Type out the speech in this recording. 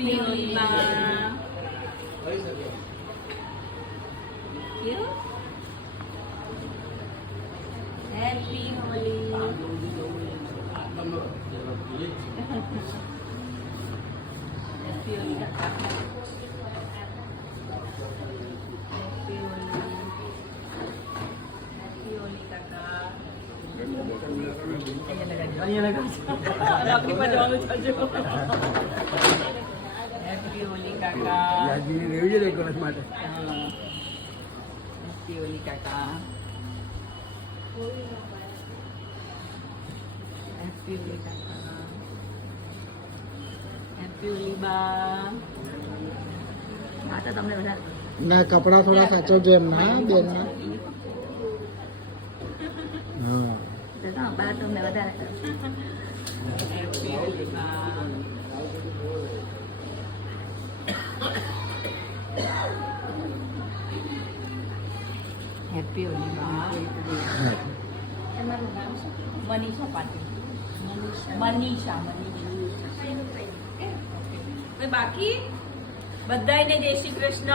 Happy Holi માં. કેવું? Happy Holi. Happy Holi કાકા. હેપી હોલી. હેપી હોલી કાકા. અહીંયા લગાવજો. રાખડી પર જવાનું ચાલજો. હેપી હોલી કાકા. યાદગીરી રહેવી જોઈએ એક વર્ષ માટે. હેપી હોલી કાકા. હેપી હોલી કાકા. હેપી હોલી બા. માતા તમને બધા ના કપડા થોડા સાચવજો એમના બેનના. હા જતા બા તમને વધારે હેપી હોલી બા. હેપી હોલી બા. તમારું નામ શું? મનીષા પાટીલ. મનીષા. બાકી બધાને જય શ્રી કૃષ્ણ.